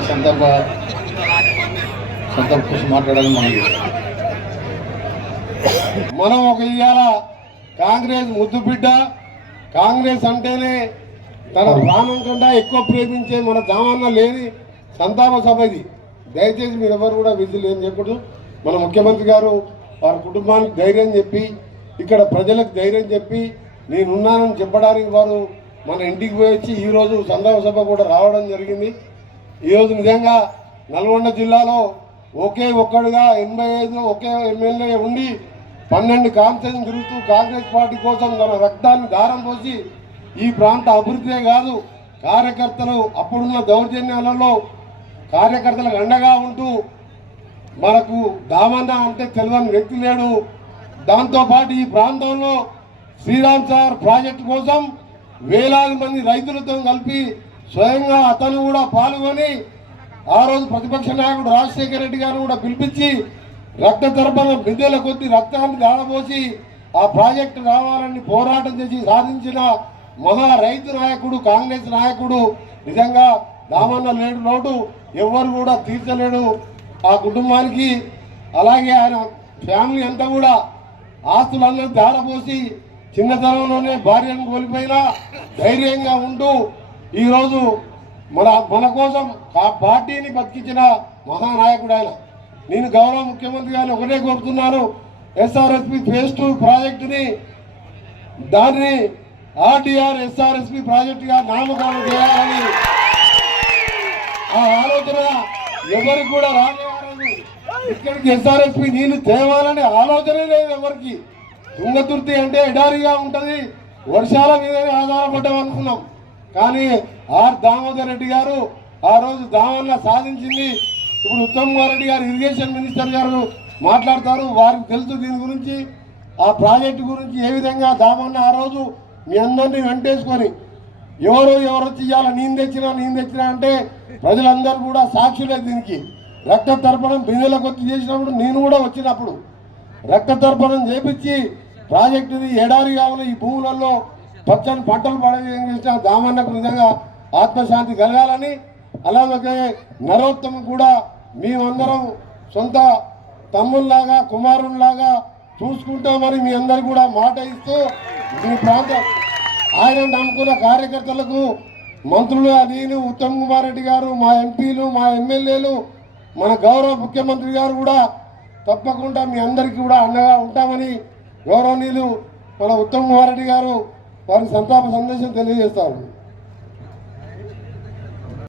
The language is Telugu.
వారి సందర్భ సందర్భ కోసం మాట్లాడాలని మనం మనం ఒక ఇవాళ కాంగ్రెస్ ముద్దు బిడ్డ. కాంగ్రెస్ అంటేనే తన ప్రాణం కంటే ఎక్కువ ప్రేమించే మన దామన్న లేని సంతాప సభ ఇది. దయచేసి మీరు ఎవరు కూడా విధులు ఏం చెప్పడు మన ముఖ్యమంత్రి గారు వారి కుటుంబానికి ధైర్యం చెప్పి ఇక్కడ ప్రజలకు ధైర్యం చెప్పి నేనున్నానని చెప్పడానికి వారు మన ఇంటికి పోయి వచ్చి ఈరోజు సంతాప సభ కూడా రావడం జరిగింది. ఈరోజు నిజంగా నల్గొండ జిల్లాలో ఒకే ఒక్కడుగా ఎనభై ఐదు ఒకే ఎమ్మెల్యే ఉండి పన్నెండు కాన్స్టిట్యూషన్ తిరుగుతూ కాంగ్రెస్ పార్టీ కోసం తన రక్తాన్ని దారం పోసి ఈ ప్రాంత అభివృద్ధే కాదు కార్యకర్తలు అప్పుడున్న దౌర్జన్యాలలో కార్యకర్తలకు అండగా ఉంటూ మనకు దామన్న అంటే తెలియని వ్యక్తి లేడు. దాంతోపాటు ఈ ప్రాంతంలో శ్రీరామ్ సార్ ప్రాజెక్టు కోసం వేలాది మంది రైతులతో కలిపి స్వయంగా అతను కూడా పాల్గొని ఆ రోజు ప్రతిపక్ష నాయకుడు రాజశేఖర రెడ్డి గారు కూడా పిలిపించి రక్త తర్పణ బిందెల కొద్ది రక్తాన్ని దాడబోసి ఆ ప్రాజెక్టు రావాలని పోరాటం చేసి సాధించిన మహా రైతు నాయకుడు కాంగ్రెస్ నాయకుడు నిజంగా దామన్న లేడు లోటు ఎవ్వరు కూడా తీర్చలేడు ఆ కుటుంబానికి. అలాగే ఆయన ఫ్యామిలీ అంతా కూడా ఆస్తులన్నీ దారపోసి చిన్నతనంలోనే భార్యను కోల్పోయినా ధైర్యంగా ఉంటూ ఈరోజు మన మన కోసం ఆ పార్టీని బతికించిన మహానాయకుడు ఆయన. నేను గౌరవ ముఖ్యమంత్రి గారిని ఒకటే కోరుతున్నాను. ఎస్ఆర్ఎస్పి ఫేజ్ టూ ప్రాజెక్టుని దాన్ని ఆర్టీఆర్ ఎస్ఆర్ఎస్పి ప్రాజెక్టుగా నామకరణం చేయాలని ఆ ఆలోచన ఎవరికి కూడా రానివ్వరాదు ఇక్కడికి ఎస్ఆర్ఎస్పి నీళ్ళు తేవాలనే ఆలోచనే లేదు ఎవరికి. తుంగతుర్తి అంటే ఎడారిగా ఉంటుంది. వర్షాల మీదనే ఆధారపడ్డాం అనుకున్నాం కానీ ఆర్ దామోదర్ రెడ్డి గారు ఆ రోజు దామన్న సాధించింది. ఇప్పుడు ఉత్తమ్ కుమార్ రెడ్డి గారు ఇరిగేషన్ మినిస్టర్ గారు మాట్లాడతారు. వారికి తెలుసు దీని గురించి. ఆ ప్రాజెక్టు గురించి ఏ విధంగా దామన్న ఆ రోజు మీ అందరినీ వెంటేసుకొని ఎవరు ఎవరు వచ్చి నేను తెచ్చినా నేను తెచ్చినా అంటే ప్రజలందరూ కూడా సాక్షులే దీనికి. రక్త తర్పణం బిందెలకు వచ్చి చేసినప్పుడు నేను కూడా వచ్చినప్పుడు రక్త తర్పణం చేపించి ప్రాజెక్టుది ఎడారి కావాలి ఈ భూములలో పచ్చని పంటలు పడవేసిన దామన్నకు నిజంగా ఆత్మశాంతి కలగాలని అలాగే నరోత్తమ్ కూడా మేమందరం సొంత తమ్ముల్లాగా కుమారుల్లాగా చూసుకుంటామని మీ అందరు కూడా మాట ఇస్తూ మీ ప్రాంతం ఆయన నమ్ముకున్న కార్యకర్తలకు మంత్రులు నేను ఉత్తమ్ కుమార్ రెడ్డి గారు మా ఎంపీలు మా ఎమ్మెల్యేలు మన గౌరవ ముఖ్యమంత్రి గారు కూడా తప్పకుండా మీ అందరికీ కూడా అండగా ఉంటామని గౌరవనీయులు మన ఉత్తమ్ కుమార్ రెడ్డి గారు వారి సంతాప సందేశం తెలియజేస్తారు